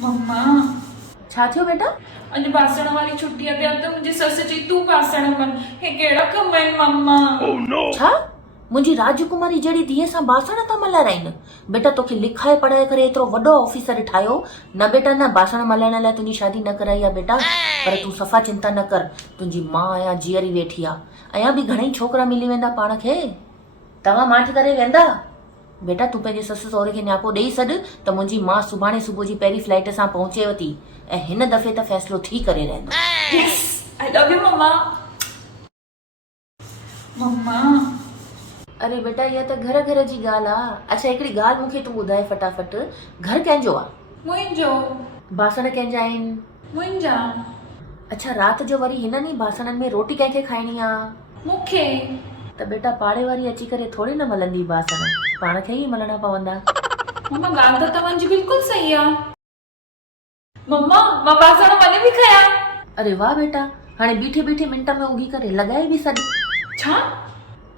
मम्मा छा थियो बेटा? अॼु बासण वारी छुटी ते त मुंहिंजी ससु चई तूं बासण मन हे कहिड़ा कम आहिनि मम्मा। छा मुंहिंजी राजकुमारी जहिड़ी धीअ सां बासण था मलाराइनि? बेटा तोखे लिखाए पढ़ाए करे एतिरो वॾो ऑफिसर ठाहियो न बेटा, न बासण मलाइण लाइ तुंहिंजी शादी न कराई आहे बेटा। पर तूं सफ़ा चिंता न कर, तुंहिंजी माउ या जीअरी वेठी आहे, अञा बि घणेई छोकिरा मिली वेंदा पाण खे। तव्हां माठ करे वेंदा बेटा, तूं पंहिंजे ससु सहुरे खे न्यापो ॾेई छॾ त मुंहिंजी माउ सुभाणे सुबुह जी पहिरीं फ्लाइट सां पहुचेव थी ऐं हिन दफ़े त फ़ैसिलो थी करे रहंदो। यस आई लव यू मम्मा। मम्मा अरे बेटा इहा त घर घर जी ॻाल्हि आहे। अच्छा हिकिड़ी ॻाल्हि मूंखे तूं ॿुधाए फटाफट, घर कंहिंजो आहे? मुंहिंजो बासण कंहिंजा आहिनि? मुंहिंजा। अच्छा राति जो वरी हिननि ई बासणनि में रोटी कंहिंखे खाइणी आहे? मूंखे। त बेटा पाड़े वारी अची करे थोड़ी न मलंदी बासण, पाण खे ई मलणा पवंदा। मम्मा ॻाल्हि त तव्हांजी बिल्कुलु सही आहे। मम्मा मां बासण वञी बि खयां? अरे वाह बेटा, हाणे बीठे बीठे मिंट में उगी करे लॻाए बि सॾ। छा?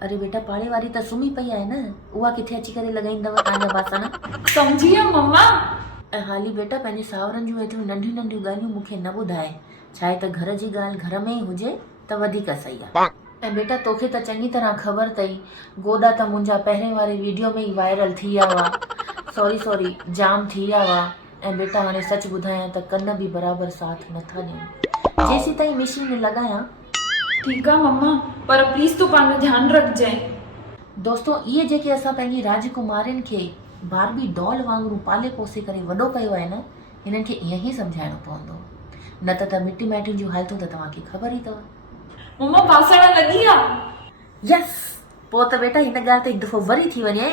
अरे बेटा पाड़े वारी त सुम्ही पई आहे न, उहा किथे अची करे लॻाईंदव तव्हांजा बासण? समझी वियमि मम्मा। ऐं हाली बेटा पंहिंजे सावरनि जूं एतिरियूं नंढियूं नंढियूं ॻाल्हियूं मूंखे न ॿुधाए, छा आहे त घर जी ॻाल्हि घर में ई हुजे त वधीक सही आहे। ऐं बेटा तोखे त चङी तरह ख़बर अथई, गोॾा त मुंहिंजा पहिरें वारे वीडियो में ई वायरल थी विया हुआ, सॉरी जाम थी विया हुआ। ऐं बेटा हाणे सच ॿुधायां त कन बि बराबरि साथ नथा ॾियनि, जेसीं ताईं मशीन लॻायां। ठीकु आहे मम्मा, पर प्लीज़ तूं पंहिंजो ध्यानु रखजांइ। दोस्तो इहे जेके असां पंहिंजी राजकुमारियुनि खे बारबी डॉल वांगुरु पाले पोसे करे वॾो कयो आहे न, हिननि खे ईअं ई सम्झाइणो पवंदो, न त मिटी माइटियुनि जूं हालतूं त तव्हांखे ख़बर ई अथव। मम्मा बासण लॻी आहे। यस, पोइ त बेटा हिन ॻाल्हि ते हिकु दफ़ो वरी थी वञे।